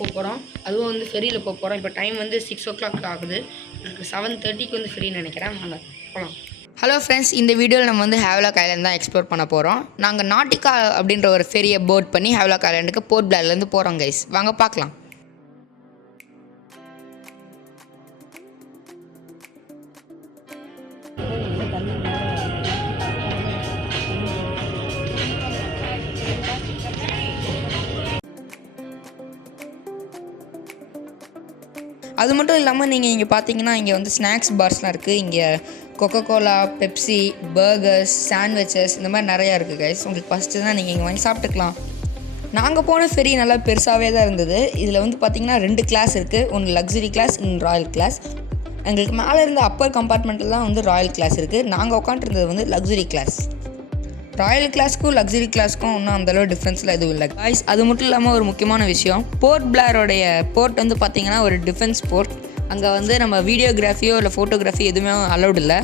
போகிறோம். அதுவும் வந்து ஃபெரியில் போகிறோம். இப்போ டைம் வந்து 6 o'clock ஆகுது. எனக்கு 7:30க்கு வந்து ஃப்ரீன்னு நினைக்கிறேன். வாங்க போகலாம். ஹலோ ஃப்ரெண்ட்ஸ், இந்த வீடியோவில் நம்ம வந்து ஹேவ்லாக் ஐலாண்ட் தான் எக்ஸ்ப்ளோர் பண்ண போகிறோம். நாங்கள் நாட்டிகா அப்படின்ற ஒரு ஃபெரியை போட் பண்ணி ஹேவ்லாக் ஐலாண்டுக்கு போர்ட் பிளேர்லேருந்து போகிறோம் கைஸ். வாங்க பார்க்கலாம். அது மட்டும் இல்லாமல் நீங்கள் இங்கே பார்த்தீங்கன்னா இங்கே வந்து ஸ்நாக்ஸ் பார்ஸ்லாம் இருக்குது. இங்கே கொக்கோகோலா, பெப்சி, பர்கர்ஸ், சாண்ட்விச்சஸ் இந்த மாதிரி நிறையா இருக்குது கைஸ். உங்களுக்கு ஃபஸ்ட்டு தான் நீங்கள் இங்கே வாங்கி சாப்பிட்டுக்கலாம். நாங்கள் போன ஃபெரி நல்லா பெருசாகவே தான் இருந்தது. இதில் வந்து பார்த்திங்கன்னா 2 கிளாஸ் இருக்குது. ஒன்று லக்ஸுரி கிளாஸ், இன்னும் ராயல் கிளாஸ். எங்களுக்கு மேலே இருந்த அப்பர் கம்பார்ட்மெண்ட்டில் தான் வந்து ராயல் கிளாஸ் இருக்குது. நாங்கள் உட்காந்துருந்தது வந்து லக்ஸுரி கிளாஸ். ராயல் கிளாஸ்க்கும் லக்ஸுரி கிளாஸ்க்கும் ஒன்றும் அந்தளவு டிஃப்ரென்ஸில் எதுவும் இல்லை காய்ஸ். அது மட்டும் இல்லாமல் ஒரு முக்கியமான விஷயம், போர்ட் பிளேரோடைய போர்ட் வந்து பார்த்திங்கன்னா ஒரு டிஃபென்ஸ் போர்ட். அங்கே வந்து நம்ம வீடியோகிராஃபியோ இல்லை ஃபோட்டோகிராஃபி எதுவுமே அலௌட் இல்லை.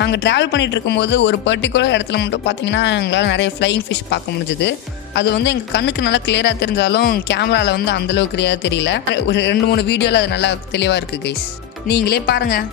நாங்கள் ட்ராவல் பண்ணிகிட்டு இருக்கும்போது ஒரு பர்டிகுலர் இடத்துல மட்டும் பார்த்திங்கன்னா எங்களால் நிறைய ஃப்ளையிங் ஃபிஷ் பார்க்க முடிஞ்சுது. அது வந்து எங்கள் கண்ணுக்கு நல்லா கிளியராக தெரிஞ்சாலும் கேமராவில் வந்து அந்தளவுக்கு கிளியராக தெரியல. ஒரு 2-3 வீடியோவில் அது நல்லா தெளிவாக இருக்குது கைஸ், நீங்களே பாருங்கள்.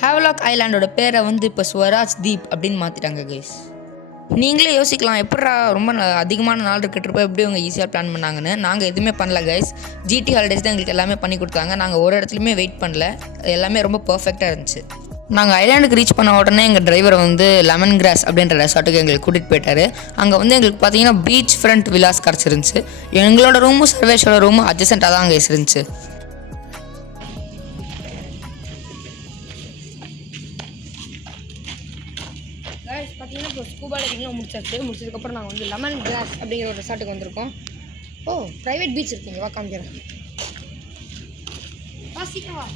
ஹேவ்லாக் ஐலாண்டோட பேரை வந்து இப்போ ஸ்வராஜ் தீப் அப்படின்னு மாற்றிட்டாங்க கைஸ். நீங்களே யோசிக்கலாம், எப்படா ரொம்ப அதிகமான நாள் இருக்க ட்ரிப்பை எப்படி அவங்க ஈஸியாக பிளான் பண்ணாங்கன்னு. நாங்கள் எதுவுமே பண்ணல கைஸ். ஜிடி ஹாலிடேஸ் தான் எங்களுக்கு எல்லாமே பண்ணி கொடுத்தாங்க. நாங்கள் ஒரு இடத்துலையுமே வெயிட் பண்ணல. எல்லாமே ரொம்ப பர்ஃபெக்டாக இருந்துச்சு. நாங்கள் ஐலாண்டுக்கு ரீச் பண்ண உடனே எங்கள் டிரைவரை வந்து லெமன் கிராஸ் அப்படின்ற ரெசார்ட்டுக்கு எங்களுக்கு கூட்டிகிட்டு போயிட்டாரு. அங்கே வந்து எங்களுக்கு பார்த்தீங்கன்னா பீச் ஃப்ரண்ட் விலாஸ் கிடச்சிருந்துச்சு. எங்களோட ரூமும் சர்வேஷோட ரூமும் அட்ஜசென்ட்டாக தான் அங்கே இருந்துச்சு. பார்த்தீங்கன்னா இப்போ ஸ்கூபா டைவிங்லாம் முடிச்சதுக்கப்புறம் நாங்கள் வந்து லெமன் கிராஸ் அப்படிங்கிற ஒரு ரெசார்ட்டுக்கு வந்திருக்கோம். ஓ, ப்ரைவேட் பீச் இருக்குங்க, வா காமிக்கிறேன். சீக்கிரம் வா.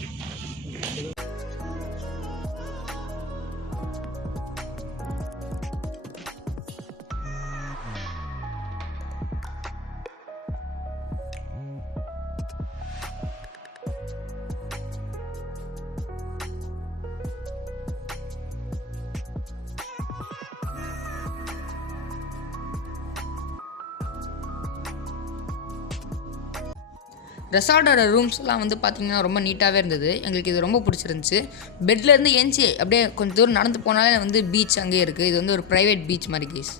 ரெசார்ட்டோட ரூம்ஸ்லாம் வந்து பார்த்திங்கன்னா ரொம்ப நீட்டாகவே இருந்தது. எங்களுக்கு இது ரொம்ப பிடிச்சிருந்துச்சி. பெட்லேருந்து ஏஞ்சி அப்படியே கொஞ்சம் தூரம் நடந்து போனாலே வந்து பீச் அங்கேயே இருக்குது. இது வந்து ஒரு ப்ரைவேட் பீச் மாதிரி கேஸ்.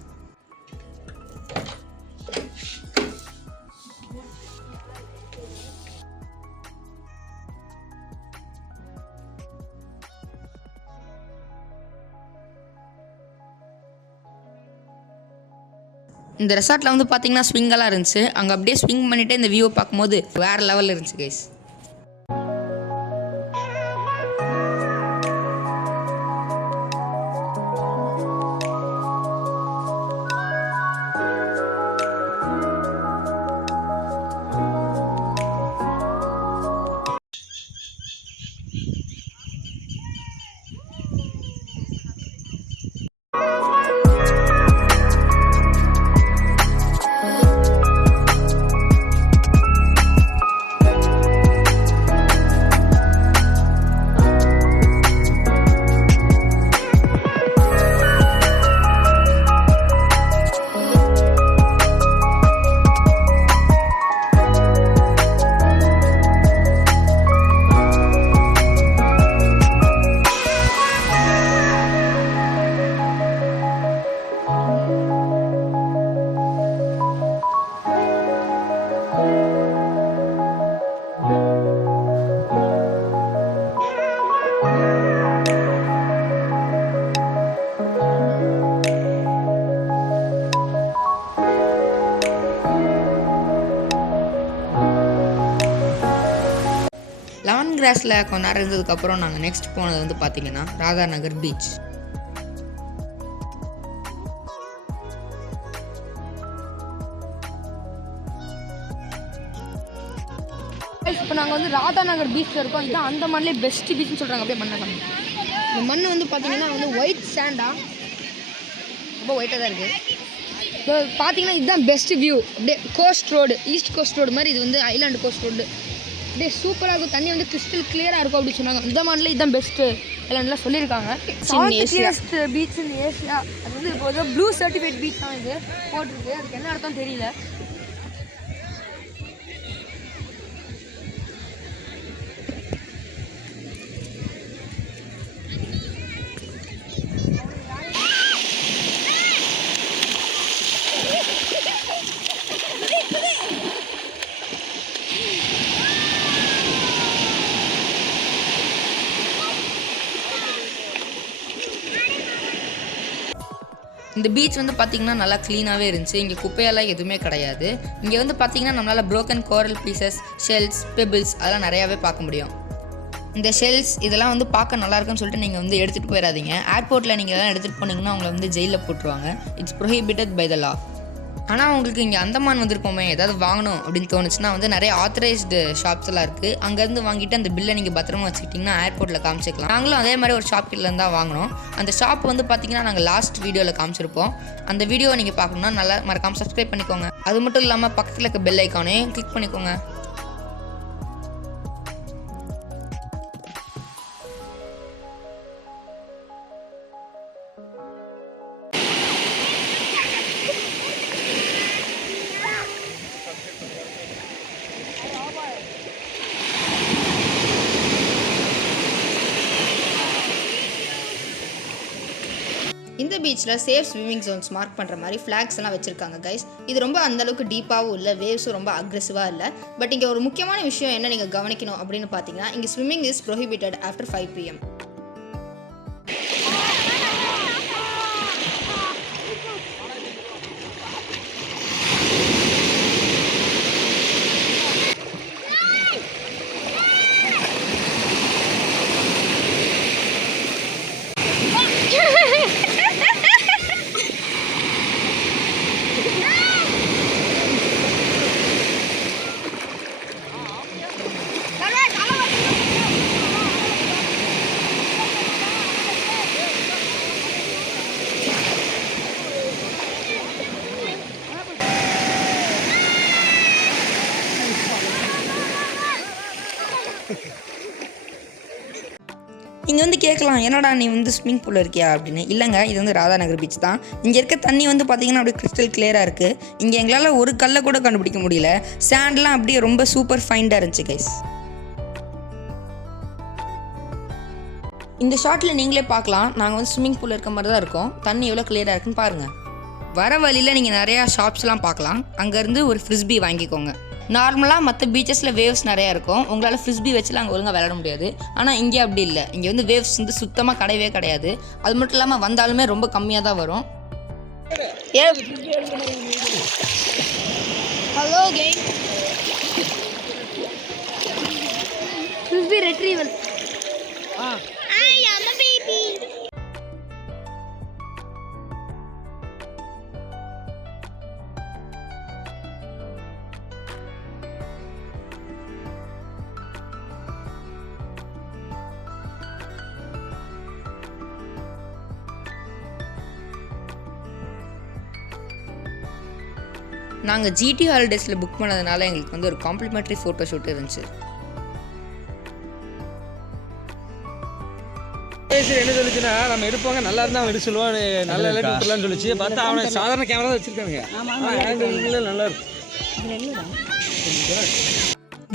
இந்த ரெசார்ட்டில் வந்து பார்த்திங்கன்னா ஸ்விங்கெல்லாம் இருந்துச்சு. அங்கே அப்படியே ஸ்விங் பண்ணிவிட்டு இந்த வியூவை பார்க்கும்போது வேறு லெவலில் இருந்துச்சு கைஸ். கிராஸில் கொஞ்ச நேரம் இருந்ததுக்கப்புறம் நாங்கள் நெக்ஸ்ட் போனது வந்து பார்த்திங்கன்னா ராதாநகர் பீச். இப்போ நாங்கள் வந்து ராதாநகர் பீச்சில் இருக்கோம். இதுதான் அந்த மண்ணிலே பெஸ்ட்டு பீச்னு சொல்கிறாங்க. அப்படியே மண்ணை காமி. இந்த மண் வந்து பார்த்தீங்கன்னா வந்து ஒயிட் சாண்டாக ரொம்ப ஒயிட்டாக தான் இருக்குது. இப்போ பார்த்தீங்கன்னா இதுதான் பெஸ்ட்டு வியூ. அப்படியே coast road, east coast road மாதிரி இது வந்து ஐலாண்டு கோஸ்ட் ரோடு. அப்படியே சூப்பராக இருக்கும். தண்ணி வந்து கிறிஸ்டல் கிளியராக இருக்கும் அப்படின்னு சொன்னாங்க. இந்த மண்ணில் இதுதான் பெஸ்ட்டு ஐலாண்டெலாம் சொல்லியிருக்காங்க. கிளியரஸ்ட் பீச் இன் ஏஷியா. அது வந்து இப்போ வந்து ப்ளூ சர்டிஃபைட் பீச் தான் இது போட்டிருக்கு. அதுக்கு என்ன அர்த்தம் தெரியல. இந்த பீச் வந்து பார்த்திங்கன்னா நல்லா க்ளீனாகவே இருந்துச்சு. இங்கே குப்பையெல்லாம் எதுவுமே கிடையாது. இங்கே வந்து பார்த்திங்கன்னா நம்மளால் ப்ரோக்கன் கோரல் பீசஸ், ஷெல்ஸ், பெபிள்ஸ் அதெல்லாம் நிறையாவே பார்க்க முடியும். இந்த ஷெல்ஸ் இதெல்லாம் வந்து பார்க்க நல்லாயிருக்குன்னு சொல்லிட்டு நீங்கள் வந்து எடுத்துகிட்டு போயிடாதீங்க. ஏர்போர்ட்டில் நீங்கள் எல்லாம் எடுத்துகிட்டு போனீங்கன்னா அவங்கள வந்து ஜெயிலில் போட்டுருவாங்க. இட்ஸ் ப்ரொஹிபிட்டட் பை த லா. ஆனால் உங்களுக்கு இங்கே அந்தமான் வந்திருப்போமே ஏதாவது வாங்கணும் அப்படின்னு தோணுச்சுன்னா வந்து நிறைய ஆத்தரைஸ்டு ஷாப்ஸ் எல்லாம் இருக்குது. அங்கேருந்து வாங்கிட்டு அந்த பில்லை நீங்கள் பத்திரமா வச்சுக்கிட்டிங்கன்னா ஏர்போர்ட்டில் காமிச்சிக்கலாம். நாங்களும் அதே மாதிரி ஒரு ஷாப் கிட்ட தான் வாங்கினோம். அந்த ஷாப் வந்து பார்த்திங்கன்னா நாங்கள் லாஸ்ட் வீடியோவில் காமிச்சிருப்போம். அந்த வீடியோவை நீங்கள் பார்க்கணுன்னா நல்லா மறக்காமல் சப்ஸ்கிரைப் பண்ணிக்கோங்க. அது மட்டும் இல்லாமல் பக்கத்தில் இருக்க பெல் ஐக்கானையும் கிளிக் பண்ணிக்கோங்க. இந்த பீச்சில் சேஃப் ஸ்விம்மிங் ஜோன்ஸ் மார்க் பண்ணுற மாதிரி ஃப்ளாக்ஸ் எல்லாம் வச்சுருக்காங்க கைஸ். இது ரொம்ப அந்தளவுக்கு டீப்பாகவும் இல்லை, வேவ்ஸும் ரொம்ப அக்ரெசிவாக இல்லை. பட் இங்கே ஒரு முக்கியமான விஷயம் என்ன நீங்கள் கவனிக்கணும் அப்படின்னு பார்த்தீங்கன்னா இங்கே swimming is prohibited after 5 PM. நீங்கள் வந்து கேட்கலாம் என்னடா நீ வந்து ஸ்விம்மிங் பூலில் இருக்கியா அப்படின்னு. இல்லைங்க, இது வந்து ராதாநகர் பீச் தான். இங்கே இருக்க தண்ணி வந்து பார்த்திங்கன்னா அப்படியே கிறிஸ்டல் கிளியராக இருக்குது. இங்கே எங்களால் ஒரு கல்லை கூட கண்டுபிடிக்க முடியல. சாண்ட்லாம் அப்படியே ரொம்ப சூப்பர் ஃபைண்டாக இருந்துச்சு கைஸ். இந்த ஷாட்டில் நீங்களே பார்க்கலாம். நாங்கள் வந்து ஸ்விம்மிங் பூலில் இருக்க மாதிரி தான் இருக்கோம். தண்ணி எவ்வளோ கிளியராக இருக்குன்னு பாருங்கள். வர வழியில் நீங்கள் நிறையா ஷாப்ஸ்லாம் பார்க்கலாம். அங்கேருந்து ஒரு ஃப்ரிஸ்பி வாங்கிக்கோங்க. நார்மலாக மற்ற பீச்சஸில் வேவ்ஸ் நிறையா இருக்கும். உங்களால் ஃப்ரிஸ்பி வச்சுலாம் அங்கே ஒழுங்காக விளையாட முடியாது. ஆனால் இங்கே அப்படி இல்லை. இங்கே வந்து வேவ்ஸ் வந்து சுத்தமாக கிடையவே கிடையாது. அது மட்டும் இல்லாமல் வந்தாலுமே ரொம்ப கம்மியாக தான் வரும். Hello game frisbee retrieval. நாங்கள் ஜிடி ஹாலிடேஸில் புக் பண்ணதுனால எங்களுக்கு வந்து ஒரு காம்ப்ளிமெண்ட்ரி ஃபோட்டோ ஷூட் இருந்துச்சு. என்ன சொல்லிச்சுன்னா நம்ம எடுப்பாங்க நல்லா இருந்தால் அவன் எடுத்து சொல்லுவான், நல்லா எடுத்துலான்னு சொல்லிச்சு. பார்த்தா அவனை சாதாரண கேமரா தான் வச்சுருக்கானுங்க. நல்லா இருக்கும்.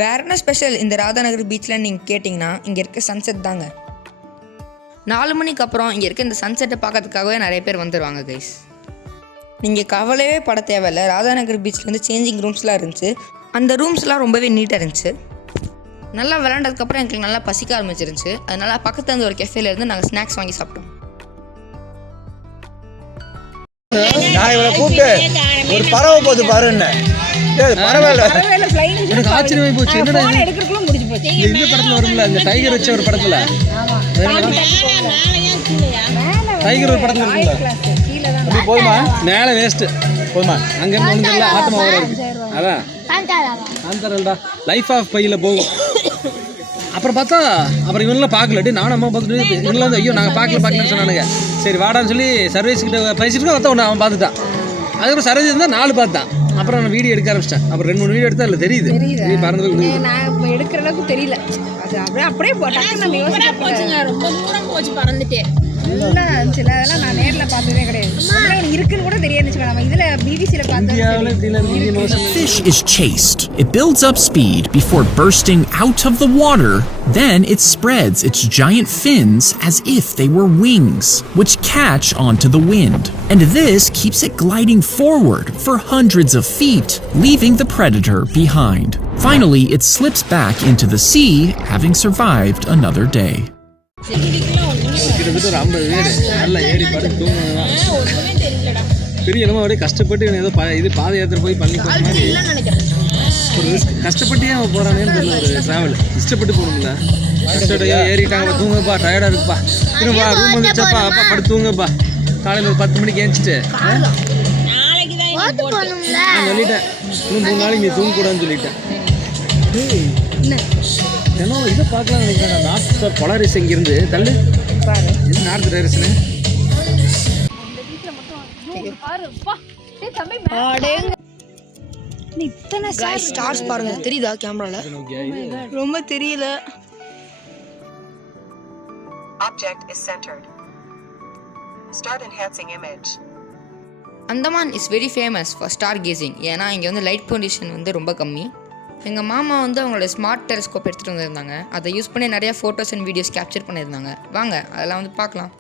வேற என்ன ஸ்பெஷல் இந்த ராதாநகர் பீச்சில் நீங்கள் கேட்டிங்கன்னா இங்கே இருக்க சன்செட் தாங்க. 4 மணிக்கு அப்புறம் இங்கே இருக்க இந்த சன்செட்டை பார்க்கறதுக்காகவே நிறைய பேர் வந்துடுவாங்க கைஸ். நீங்கள் கவலையே பட தேவையில்லை. ராதாநகர் பீச்சில் வந்து சேஞ்சிங் ரூம்ஸ்லாம் இருந்துச்சு. அந்த ரூம்ஸ்லாம் ரொம்பவே நீட்டாக இருந்துச்சு. நல்லா விளாண்டதுக்கப்புறம் எங்களுக்கு நல்லா பசிக்க ஆரம்பிச்சிருந்துச்சு. அதனால பக்கத்தில் இருந்து ஒரு கெஃபேல இருந்து நாங்கள் ஸ்நாக்ஸ் வாங்கி சாப்பிட்டோம். நான் இவனை கூப்பிட்டு ஒரு பறவை போது பாருன்னு பரவாயில்ல, எனக்கு ஆச்சரியமாகி போச்சு. என்னடா எடுக்கிறதுக்குள்ள முடிஞ்சு போச்சு. இந்த படத்தில் வரும்ல இந்த டைகர் வச்ச ஒரு படத்தில் டைகர் ஒரு படத்தில் இருக்குல்ல அப்படி போதுமா மேலே வேஸ்ட்டு போதுமா அங்கேருந்து ஒன்றும் தெரியல ஆட்டமாக வர இருக்கு அதான் காந்தாரா லைஃப் ஆஃப் பையில் போகும். அப்புறம் பார்த்தா அப்புறம் இவனெலாம் பார்க்கலட்டு நானும் அம்மா பார்த்துட்டு இவனெலாம் வந்து ஐயோ நாங்கள் பார்க்கலன்னு சொன்னானுங்க. சரி வாடான்னு சொல்லி சர்வீஸ்கிட்ட பேசிட்டு பார்த்தா ஒன்று அவன் பார்த்துட்டான். அதுக்கப்புறம் சர்வீஸ் இருந்தால் 4 பார்த்தான். அப்புறம் நான் வீடியோ எடுக்க ஆரம்பிச்சிட்டேன். அப்புறம் 2-3 வீடியோ எடுத்தா அதில் தெரியுது பறந்து நான் எடுக்கிற அளவுக்கு தெரியல. அது அப்படியே ரொம்ப தூரம் போச்சு பறந்துட்டே இருந்துச்சுல. அதெல்லாம் நான் நேரில் பார்த்ததே கிடையாது. இருக்குன்னு கூட தெரியாது. நம்ம இதில் பிபிசியில் பார்த்தோம். Fish is chased. It builds up speed before bursting out of the water. Then it spreads its giant fins as if they were wings, which catch onto the wind. And this keeps it gliding forward for hundreds of feet, leaving the predator behind. Finally, it slips back into the sea, having survived another day. கிட்டத்தட்ட ஒரு 50 வீடு நல்லா ஏறி படுத்து தூங்குதான் பெரிய என்னமோ அப்படியே கஷ்டப்பட்டு ஏதோ இது பாத யாத்திரை போய் பண்ணி போகிற மாதிரி ஒரு ரிஸ்க். கஷ்டப்பட்டே அவன் போகிறானேன்னு தெரியல. ஒரு ட்ராவல் இஷ்டப்பட்டு போகணும்ல. கஷ்டப்பட்டு ஏறிட்டாங்க தூங்கப்பா டயர்டாக இருக்குப்பா திரும்பா ரூம் வந்துச்சப்பா அப்பா படுத்து தூங்கப்பா காலையில் ஒரு 10 மணிக்கு ஏஞ்சிட்டு நான் சொல்லிட்டேன் இன்னும் 3 நாளைக்கு நீ தூங்கக்கூடாதுன்னு சொல்லிட்டேன். ஏன்னா இதை பார்க்கலாம் நினைக்கிறேன். நார்த் பொலாரிஸ் இங்கேருந்து தள்ளு இது நார்த் டைரக்ஷனு. இத்தனை ஸ்டார்ஸ் பாருங்க தெரியுதா கேமரால? ரொம்ப தெரியல. Object is centered. Start enhancing image. Andaman is very famous for star கேசிங். ஏன்னா இங்கே வந்து லைட் பொல்யூஷன் வந்து ரொம்ப கம்மி. எங்கள் மாமா வந்து அவங்களோட ஸ்மார்ட் டெலிஸ்கோப் எடுத்துகிட்டு வந்திருந்தாங்க. அதை யூஸ் பண்ணி நிறையா ஃபோட்டோஸ் அண்ட் வீடியோஸ் கேப்சர் பண்ணியிருந்தாங்க. வாங்க அதெல்லாம் வந்து பார்க்கலாம்.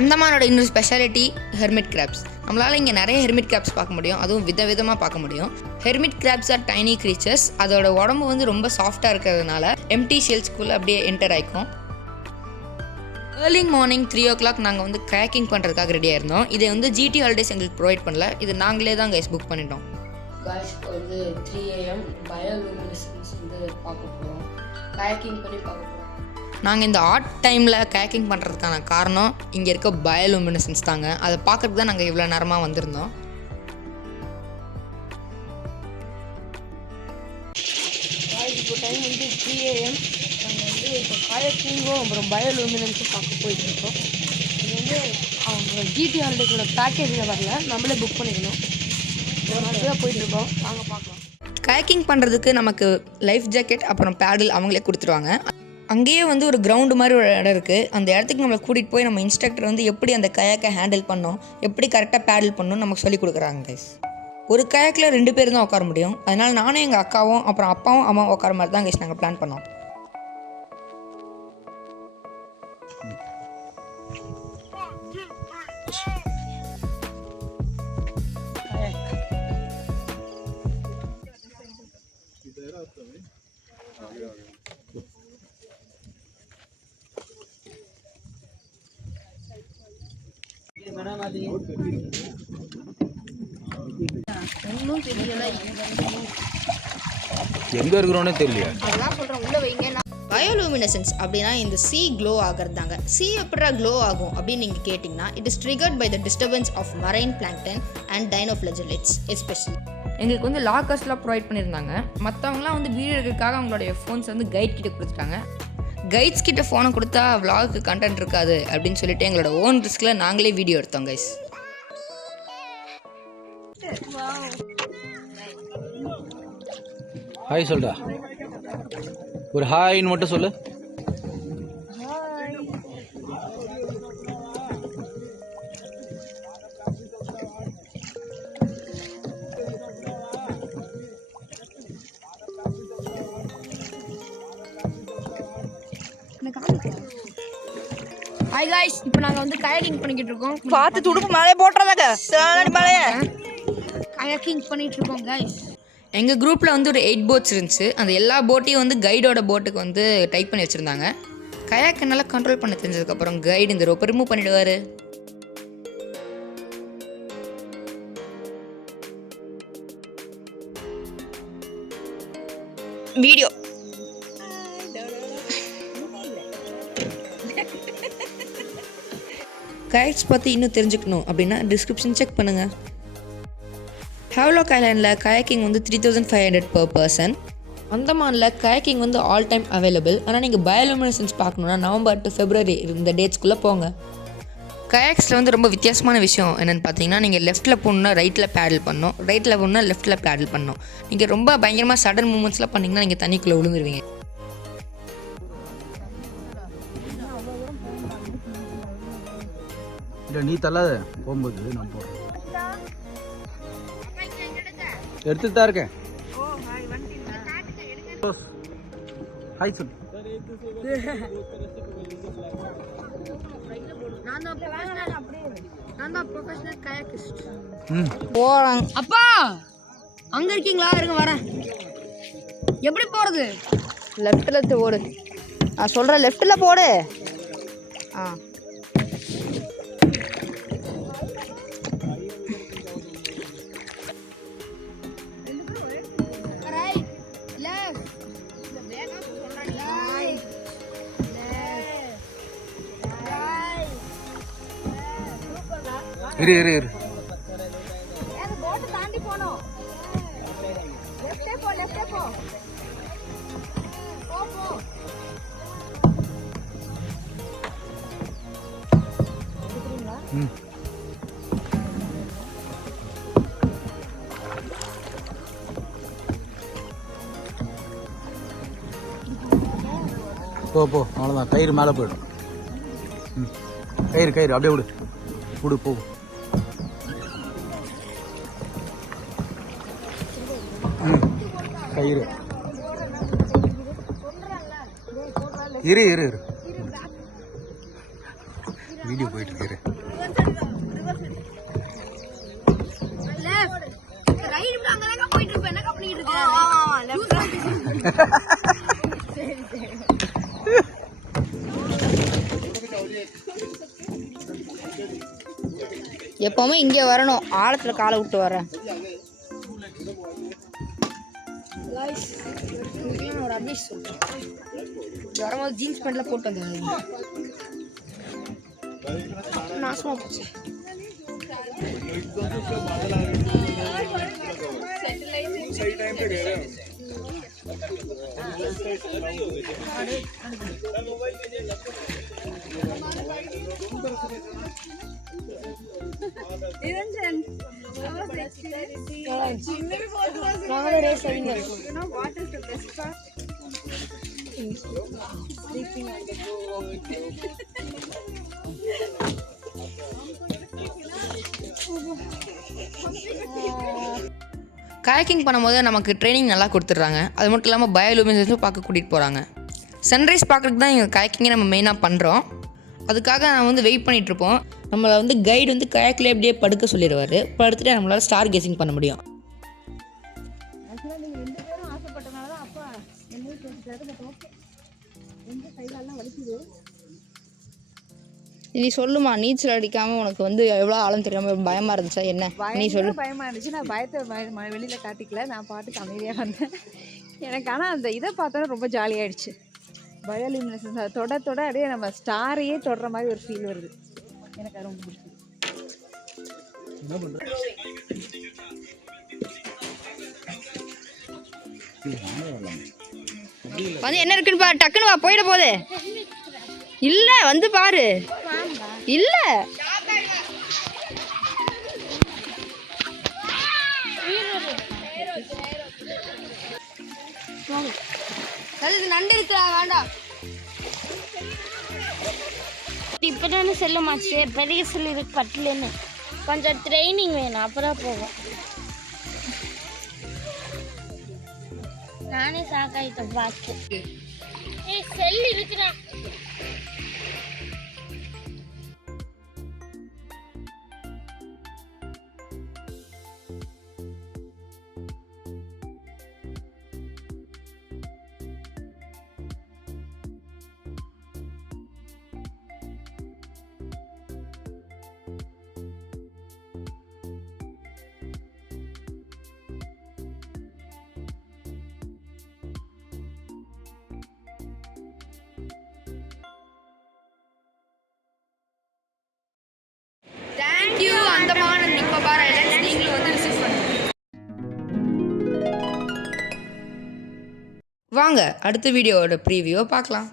அந்தமானோட இன்னொரு ஸ்பெஷாலிட்டி ஹெர்மிட் கிராப்ஸ். நம்மளால் இங்கே நிறைய ஹெர்மிட் கிராப்ஸ் பார்க்க முடியும். அதுவும் விதவிதமாக பார்க்க முடியும். Hermit crabs are tiny creatures. அதோட உடம்பு வந்து ரொம்ப சாஃப்டாக இருக்கிறதுனால எம்டி ஷெல்ஸ்குள்ளே அப்படியே என்டர் ஆகிக்கும். ஏர்லி மார்னிங் 3 o'clock நாங்கள் வந்து கயாக்கிங் பண்ணுறதுக்காக ரெடியாக இருந்தோம். இதை வந்து ஜிடி ஹாலிடேஸ் எங்களுக்கு ப்ரொவைட் பண்ணல. இது நாங்களே தான் கைஸ் புக் பண்ணிட்டோம். காய்ஸ் வந்து 3 AM பயோலுமினசன்ஸ் வந்து பார்க்க போகிறோம். கயாக்கிங் பண்ணி பார்க்க போகிறோம். நாங்கள் இந்த ஆட் டைமில் கயாக்கிங் பண்ணுறதுக்கான காரணம் இங்கே இருக்க பயோலுமினசன்ஸ் தாங்க. அதை பார்க்குறதுக்கு தான் நாங்கள் இவ்வளோ நேரமாக வந்திருந்தோம். AM. நாங்கள் வந்து இப்போ கயாக்கிங்கும் அப்புறம் பயோலூமினன்ஸும் பார்க்க போயிட்டுருக்கோம். இது வந்து அவங்க GT ஹாலிடேஸோட பேக்கேஜில் வரல, நம்மளே புக் பண்ணிக்கணும். தான் போயிட்டுருக்கோம், வாங்க பார்க்கலாம். கயாக்கிங் பண்ணுறதுக்கு நமக்கு லைஃப் ஜாக்கெட் அப்புறம் பேடில் அவங்களே கொடுத்துருவாங்க. அங்கேயே வந்து ஒரு கிரவுண்டு மாதிரி ஒரு இடம் இருக்குது. அந்த இடத்துக்கு நம்மளை கூட்டிகிட்டு போய் நம்ம இன்ஸ்ட்ரக்டர் வந்து எப்படி அந்த கயாக்கை ஹேண்டில் பண்ணோம், எப்படி கரெக்டாக பேடில் பண்ணணும் நமக்கு சொல்லிக் கொடுக்குறாங்க கைஸ். ஒரு கயாக்கில் 2 பேர் தான் உட்கார முடியும். அதனால் நானும் எங்கள் அக்காவும் அப்புறம் அப்பாவும் அம்மாவும் உட்கார மாதிரி தான் கைஸ் நாங்கள் பிளான் பண்ணோம். ஒன்றும் தெரியல, எங்கே இருக்கிறோன்னே தெரியல. அதெல்லாம் சொல்கிறேன், உள்ளே வைங்க. பயோலூமினசன்ஸ் அப்படின்னா இந்த சி க்ளோ ஆகிறது தாங்க. சி எப்படா க்ளோ ஆகும் அப்படின்னு நீங்கள் கேட்டிங்கன்னா, it is triggered by the disturbance of marine plankton and dinoflagellates especially. எங்களுக்கு வந்து லாக்கர்ஸ்லாம் ப்ரொவைட் பண்ணியிருந்தாங்க. மற்றவங்களாம் வந்து வீடியோ எடுக்கிறதுக்காக அவங்களுடைய ஃபோன்ஸ் வந்து கைட் கிட்ட கொடுத்துட்டாங்க. கைட்ஸ் கிட்ட ஃபோனை கொடுத்தா விளாகுக்கு கண்டென்ட் இருக்காது அப்படின்னு சொல்லிட்டு எங்களோட ஓன் ரிஸ்கில் நாங்களே வீடியோ எடுத்தோம் கைஸ். ஹாய் சொல்டா, ஒரு ஹாய்ன்னு மட்டும் சொல்லு. ஹாய் காய்ஸ், இப்போ நாங்கள் வந்து கயாக்கிங் பண்ணிக்கிட்டு இருக்கோம். பார்த்து துடுப்பு மேலே போட்டுறதாங்க மேலே கயாக்கிங் பண்ணிகிட்டு இருக்கோம் காய்ஸ். எங்கள் குரூப்பில் வந்து ஒரு 8 போட்ஸ் இருந்துச்சு. அந்த எல்லா போட்டையும் வந்து கைடோட போட்டுக்கு வந்து டைப் பண்ணி வச்சுருந்தாங்க. கயாக்கை நல்லா கண்ட்ரோல் பண்ண தெரிஞ்சதுக்கப்புறம் கைடு இந்த ரோப்பை ரிமூவ் பண்ணிவிடுவார். வீடியோ கயாக்ஸ் பற்றி இன்னும் தெரிஞ்சுக்கணும் அப்படின்னா டிஸ்கிரிப்ஷன் செக் பண்ணுங்கள். ஹேவ்லாக் ஐலாண்டில் கயாக்கிங் வந்து 3500 per person. அந்தமானில் கயாக்கிங் வந்து ஆல் டைம் அவைலபிள். ஆனால் நீங்கள் பயோலூமினசன்ஸ் பார்க்கணுன்னா நவம்பர் டு ஃபெப்ரவரி இந்த டேட்ஸ்குள்ளே போங்க. கயாக்ஸில் வந்து ரொம்ப வித்தியாசமான விஷயம் என்னென்னு பார்த்தீங்கன்னா, நீங்கள் லெஃப்ட்டில் போகணுன்னா ரைட்டில் பேடல் பண்ணணும், ரைட்டில் போகணுன்னா லெஃப்ட்டில் பேடல் பண்ணணும். நீங்கள் ரொம்ப பயங்கரமாக சடன் மூமெண்ட்ஸ்லாம் பண்ணிங்கன்னா நீங்கள் தண்ணிக்குள்ளே விழுந்துருவீங்க. இல்லை நீ தள்ளாத, போகும்போது நான் போகிறேன். எடுத்துட்டு தான் இருக்கேன். ஹாய் சொல்லு. நான் தான் ப்ரொஃபஷனல் கயாக்கிஸ்ட். போகிறாங்க. அப்பா அங்கே இருக்கீங்களா? இருங்க வரேன். எப்படி போகிறது? லெஃப்ட்டில் ஓடு. நான் சொல்கிறேன் லெஃப்ட்டில் போடு. ஆ இரு இரு இரு. போ போ, அவ்வளோதான். கயிறு மேலே போயிடும். கயிறு கயிறு அப்படியே விடு விடு போ. கயிறு இரு இரு இரு. வீடியோ போயிட்டு இரு. எப்போவுமே இங்கே வரணும், ஆழத்தில் காலை விட்டு வரேன். ஒரு அட்வைஸ் சொல்கிறேன். வரும்போது ஜீன்ஸ் பேண்ட்ல போட்டு வந்தேன், நாசமாக போச்சு. கயாக்கிங் பண்ணும்போது நமக்கு ட்ரைனிங் நல்லா கொடுத்துட்றாங்க. அது மட்டும் இல்லாமல் பயோலுமினேஷன்ஸும் பார்க்க கூட்டிகிட்டு போகிறாங்க. சன்ரைஸ் பார்க்குறதுக்கு தான் எங்கள் கயாக்கிங்கை நம்ம மெயினாக பண்ணுறோம். அதுக்காக நான் வந்து வெயிட் பண்ணிகிட்ருப்போம். நம்மளை வந்து கைடு வந்து கயாக்கில் எப்படியே படுக்க சொல்லிடுவார். படுத்துட்டு நம்மளால் ஸ்டார் கேசிங் பண்ண முடியும். நீ சொல்லுமா, நீச்சல் அடிக்காமல் உனக்கு வந்து எவ்வளோ ஆழம் தெரியாமல் பயமாக இருந்துச்சா என்ன? நீ சொல்லு. பயமாக இருந்துச்சு. நான் பயத்தை வெளியில் காட்டிக்கல. நான் பாட்டுக்கு அமைதியாக வந்தேன். எனக்கு ஆனால் அந்த இதை பார்த்தோன்னா ரொம்ப ஜாலியாகிடுச்சு. பயோலுமினேஷன்ஸ் அதை தொட அப்படியே நம்ம ஸ்டாரையே தொடுற மாதிரி ஒரு ஃபீல் வருது. எனக்கு அது ரொம்ப பிடிச்சது. வந்து என்ன இருக்குன்னு பாரு, டக்குன்னு வா, போயிட போகுது. இல்லை வந்து பாரு. இல்லை நண்டு இருக்கா, வேண்டாம். இப்போதானே செல்ல மாச்சு, பெரிய செல் இருக்கு கட்டலன்னு. கொஞ்சம் ட்ரைனிங் வேணும், அப்புறம் போகும். நானே சாக்காயிட்டேன் பார்த்து. செல் இருக்குடா. Thank you Andaman and Nicobar islands. நீங்களும் வந்து விசிட் பண்ணுங்க. வாங்க அடுத்த வீடியோவோட ப்ரீவியூவை பார்க்கலாம்.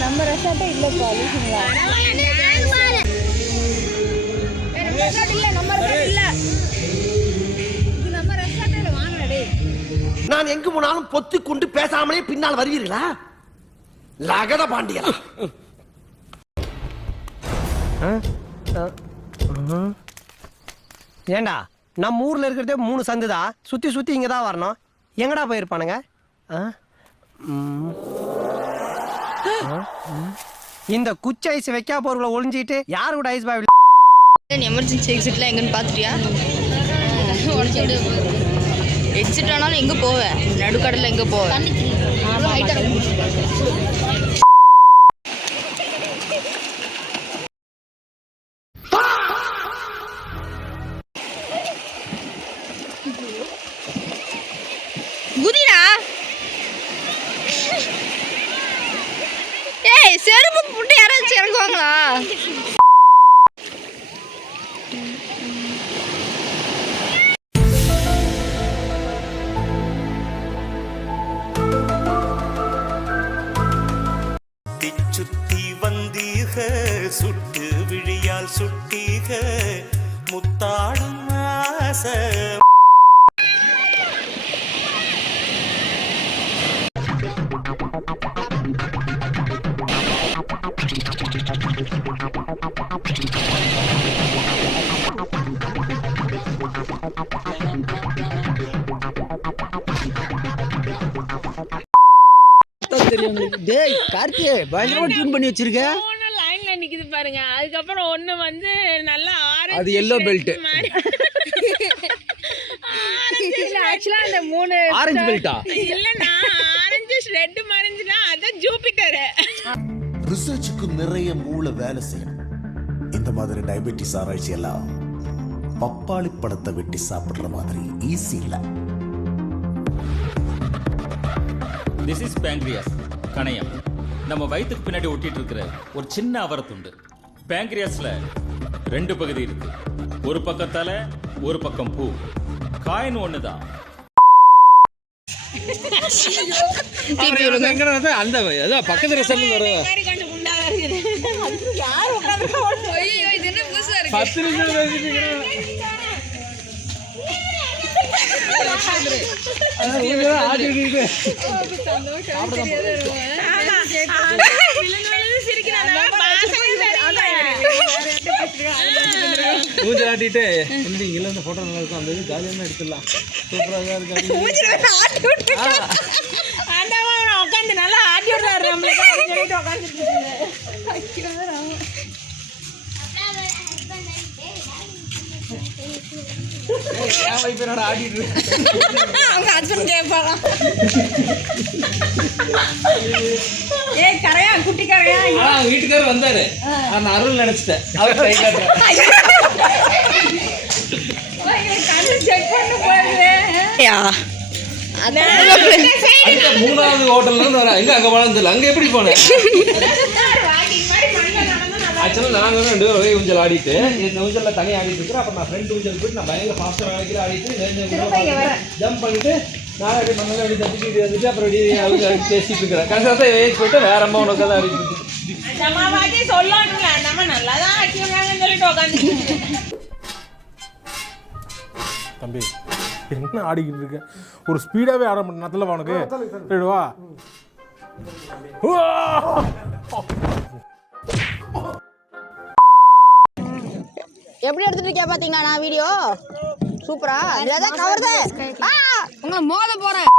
நம்ம ரெசார்ட்டே இல்லைப்பா, லூசுங்களா? நான் எங்கு போனாலும் பொத்தி கொண்டு பேசாமலே பின்னால் வருவீர்களா? லகட பாண்டியா. ஏண்டா நம்ம ஊர்ல இருக்கிறதே 3 சந்துதா, சுத்தி சுத்தி இங்க தான் வரணும். எங்கடா போயிருப்பானுங்க? இந்த குச்சி ஐஸ் வைக்கா போர்களை ஒளிஞ்சிட்டு யாரு கூட ஐஸ் பாய்? எமர்ஜென்சி எக்ஸிட்லாம் எங்கன்னு பார்த்துட்டியா? எக்ஸிட் ஆனாலும் எங்கே போவேன்? நடுக்கடலில் எங்கே போவேன்? குதிரா ஏய், செருப்பு புட்டு யாராச்சும் இறங்குவாங்களா? சுட்டு விழியால் சுட்டீக முத்தாடும் ஆசை. டேய் கார்த்தியே பயங்கரமா டியூன் பண்ணி வச்சிருக்க. லைன்ல நிக்குது பாருங்க. அதுக்கப்புறம் ஒண்ணு வந்து நல்லா ஆரஞ்சு, அது yellow belt. ஆக்சுவலா அந்த 3 ஆரஞ்சு பெல்ட்டா? இல்லனா ஆரஞ்சு ரெட் மறைஞ்சுனா அது ஜூபிட்டர். ரிசர்ச்சுக்கு நிறைய மூளை வேலை செய்யணும். இந்த மாதிரி டயபெட்டிஸ் ஆராய்ச்சி எல்லாம் பப்பாளி பழத்தை வெட்டி சாப்பிடுற மாதிரி ஈஸி இல்லை. திஸ் இஸ் பேங்க்ரியாஸ் கணையம். நம்ம வயிற்றுக்கு பின்னாடி ஒட்டிட்டு இருக்கிற ஒரு சின்ன அவரத்துண்டு. பேங்க்ரியாஸ்ல 2 பகுதி இருக்கு. ஒரு பக்கத்தால ஒரு பக்கம் பூ. காயின் ஒண்ணுதான். அந்த பக்கத்துல ரிசல்ட் வரும். கொஞ்சம் குண்டாவா இருக்குது. யார் உட்கார்ந்து ஐயோ இது என்ன புதுசா இருக்கு. 10 நிமிஷம் பேசிட்டு ஊஞ்சலாட்டிட்டு இங்கில போட்டோ நல்லா இருக்கும். அந்த இது ஜாலியாக எடுத்துடலாம். சூப்பராக இருக்காது. உட்காந்து நல்லா ஆட்டி விடுறாரு நம்மளுக்கு. ஆடிட்டு அவங்க ஹஸ்பண்ட் கேட்பாராம். ஏய் கரையா குட்டி கரையா. வீட்டுக்காரர் வந்தாரு. நான் அருள் நினைச்சிட்டேன். அவர் கை காட்டுறேன். செக் பண்ண போயிருந்தேன். மூணாவது ஹோட்டல்ல இருந்து வரேன். எங்க அங்க வளர்ந்துல அங்க எப்படி போனேன்? ஆக்சுவலாக நாங்கள் 2 பேரும் ஒரே ஊஞ்சல் ஆடிட்டு இந்த ஊஞ்சலில் தனியாக ஆடிட்டு இருக்கிறோம். அப்போ நான் ஃப்ரெண்ட் ஊஞ்சல் போயிட்டு நான் பயங்கர ஃபாஸ்ட்டாக ஆடிக்கிற ஆடிட்டு ஜம்ப் பண்ணிட்டு நான் அப்படி மண்ணெல்லாம் அப்படி தட்டிக்கிட்டு வந்துட்டு அப்புறம் அப்படி அவங்க பேசிட்டு இருக்கிறேன். கடைசியாக தான் ஏஜ் போயிட்டு வேற அம்மா உனக்கு தான் ஆடிட்டு நம்ம வாட்டி சொல்லணும்ல. நம்ம நல்லா தான் ஆட்டி விடுறாங்கன்னு சொல்லிட்டு உட்காந்து. தம்பி என்ன ஆடிக்கிட்டு இருக்க? ஒரு ஸ்பீடாகவே ஆட முடியும். நத்தல உனக்கு சரிடுவா. எப்படி எடுத்துட்டு இருக்கியா பாத்தீங்களா நான் வீடியோ சூப்பரா இதான் கவர்தே. உங்களை மோத போறேன்.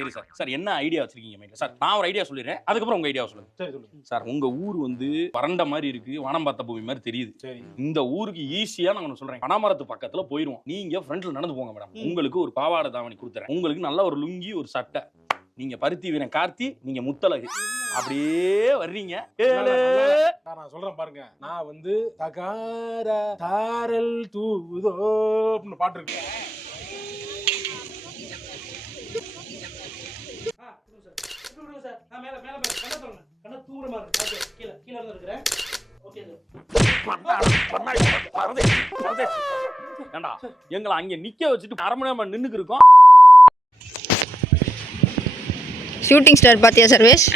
சரி சார். சார் என்ன ஐடியா வச்சிருக்கீங்க மைண்ட்ல? சார் நான் ஒரு ஐடியா சொல்லிடுறேன். அதுக்கப்புறம் உங்க ஐடியா சொல்லுங்க. சரி சொல்லுங்க சார். உங்க ஊர் வந்து வறண்ட மாதிரி இருக்கு. வானம் பார்த்த பூமி மாதிரி தெரியுது. சரி. இந்த ஊருக்கு ஈஸியா நான் ஒன்று சொல்றேன். பனைமரத்து பக்கத்துல போயிருவோம். நீங்க ஃப்ரண்ட்ல நடந்து போங்க மேடம். உங்களுக்கு ஒரு பாவாடை தாவணி கொடுத்துறேன். உங்களுக்கு நல்ல ஒரு லுங்கி ஒரு சட்டை. நீங்க பருத்தி வீரன் கார்த்தி, நீங்க முத்தலகு. அப்படியே வர்றீங்க. நான் சொல்றேன் பாருங்க. நான் வந்து தகார தாரல் தூதோ அப்படின்னு பாட்டு இருக்கு. ஏண்டா எங்களை அங்க நிக்க வச்சுட்டு 1/2 மணி நேரம் நின்னுக்கு இருக்கோம். ஷூட்டிங் ஸ்டார் பாத்தியா சர்வேஷ்?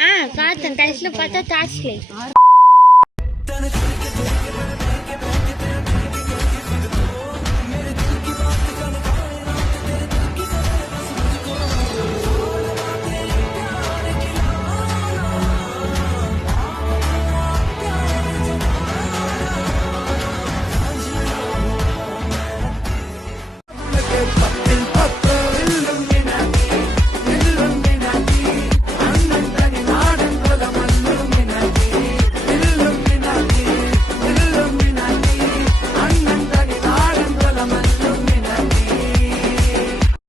பார்த்தேன். கடைசியில் பார்த்தா டார்ச் லைட்.